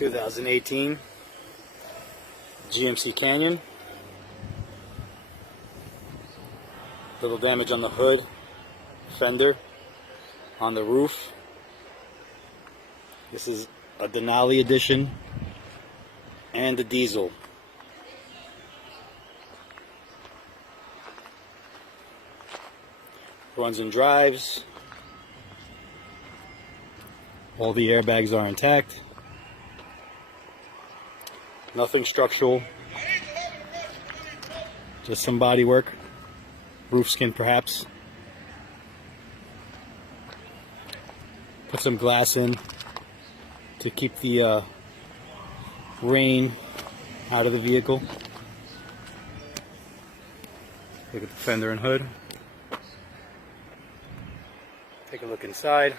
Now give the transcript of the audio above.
2018 GMC Canyon. Little damage on the hood, fender, on the roof. This is a Denali edition and the diesel. Runs and drives. All the airbags are intact. Nothing structural. Just some body work. Roof skin perhaps. Put some glass in to keep the rain out of the vehicle. Look at the fender and hood. Take a look inside.